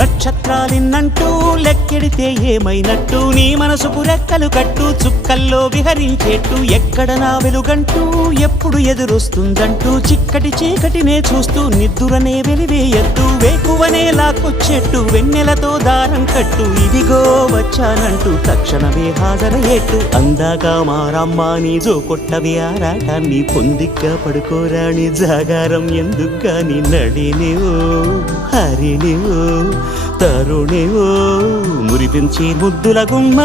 నక్షత్రాలిన్నంటూ లెక్కెడితే ఏమైనట్టు నీ మనసుకు రెక్కలు కట్టు చుక్కల్లో విహరించేట్టు ఎక్కడ నా వెలుగంటూ ఎప్పుడు ఎదురొస్తుందంటూ చిక్కటి చీకటినే చూస్తూ నిద్దురనే వెలివేయద్దు వేకువనే లాక్కొచ్చేట్టు వెన్నెలతో దారం కట్టు ఇదిగో వచ్చానంటూ తక్షణమే హాజరయ్యేట్టు అందాక మారమ్మ నీ జో కొట్టవి ఆరాటాన్ని పొందిగ్గా పడుకోరాని జాగారం ఎందుకు గాని నడినివో హరినివో తరుణివో మురిపించి ముద్దుల గుమ్మ